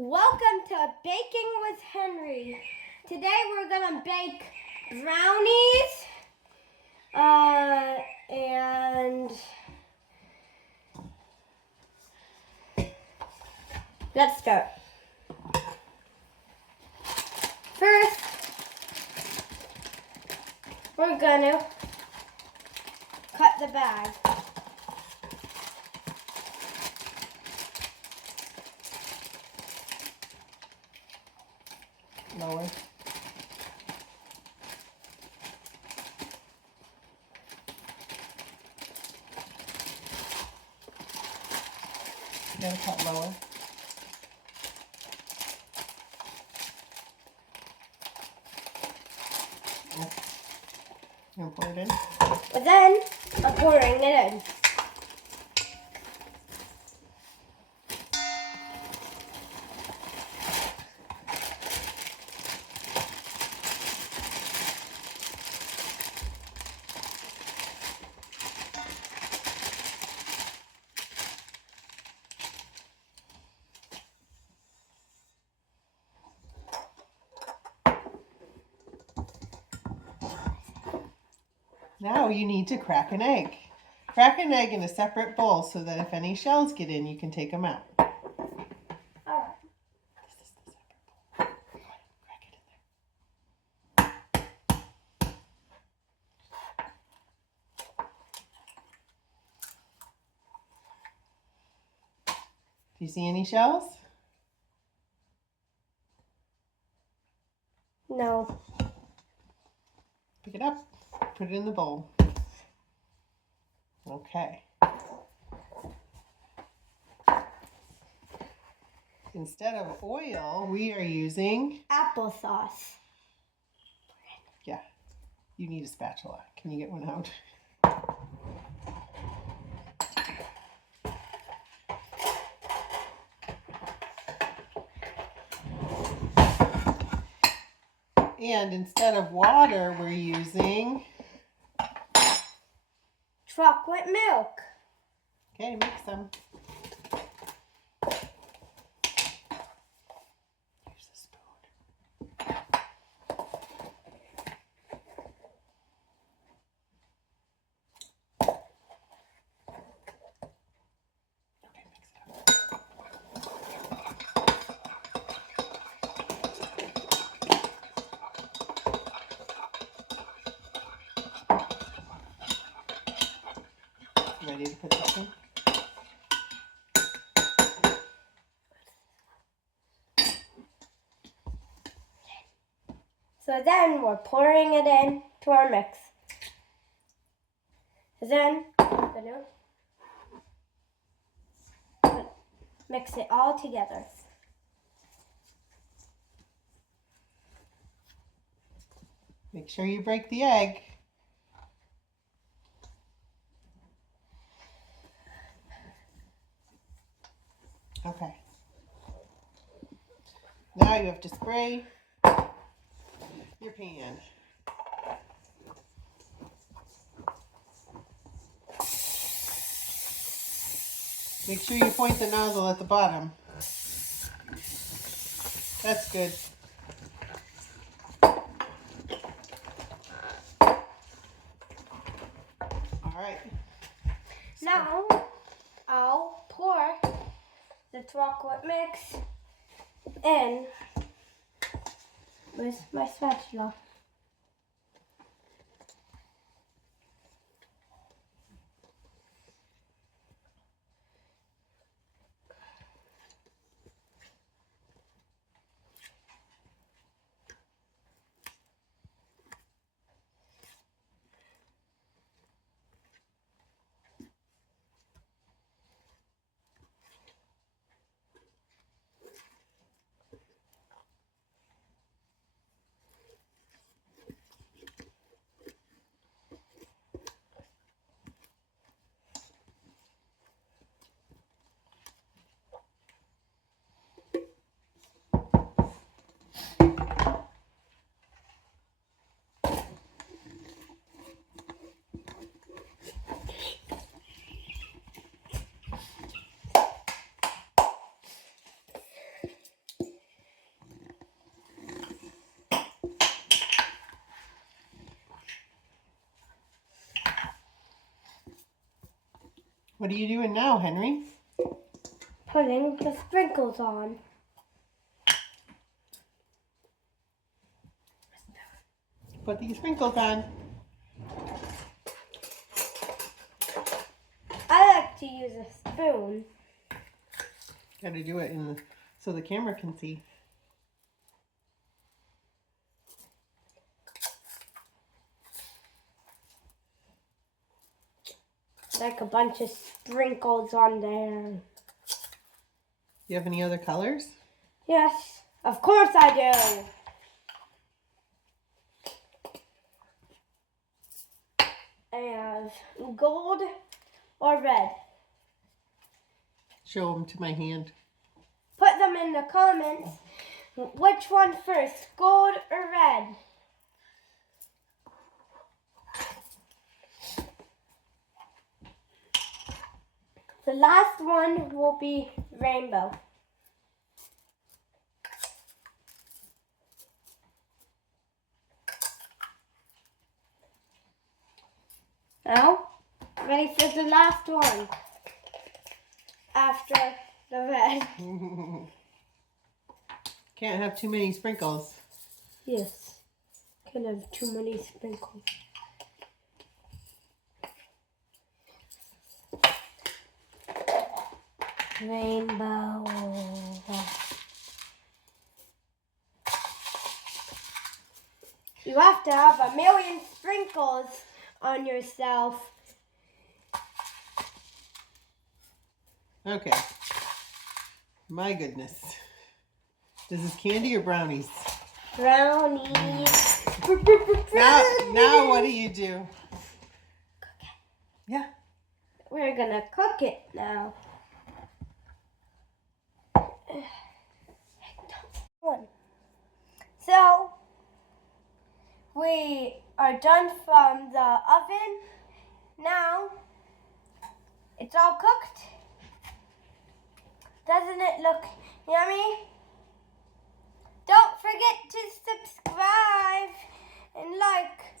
Welcome to Baking with Henry. Today we're gonna bake brownies and let's start. First, we're gonna cut the bag. Lower. You gotta cut lower. You pour it in? But then I'm pouring it in. Now you need to crack an egg. Crack an egg in a separate bowl so that if any shells get in, you can take them out. Alright. This is the separate bowl. Crack it in there. Do you see any shells? No. Pick it up. Put it in the bowl. Okay. Instead of oil, we are using Applesauce. Yeah, you need a spatula. Can you get one out? And instead of water, we're using Chocolate milk. Okay, mix them. Here's a spoon. Okay, mix it up. Ready to put that in? So then we're pouring it in to our mix. Then we're gonna mix it all together. Make sure you break the egg. Okay. Now you have to spray your pan. Make sure you point the nozzle at the bottom. That's good. All right. Now I'll pour the chocolate mix in with my spatula. What are you doing now, Henry? Putting the sprinkles on. Put these sprinkles on. I like to use a spoon. Got to do it so the camera can see. Like a bunch of sprinkles on there. You have any other colors? Yes, of course I do. I have gold or red. Show them to my hand. Put them in the comments. Which one first, gold or red? The last one will be rainbow. Now, ready for the last one. After the red. Can't have too many sprinkles. Yes, can't have too many sprinkles. Rainbow. You have to have a million sprinkles on yourself. Okay. My goodness. This is candy or brownies? Brownies. Now what do you do? Cook it. Yeah. We're gonna cook it now. So, we are done from the oven. Now, it's all cooked. Doesn't it look yummy? Don't forget to subscribe and like.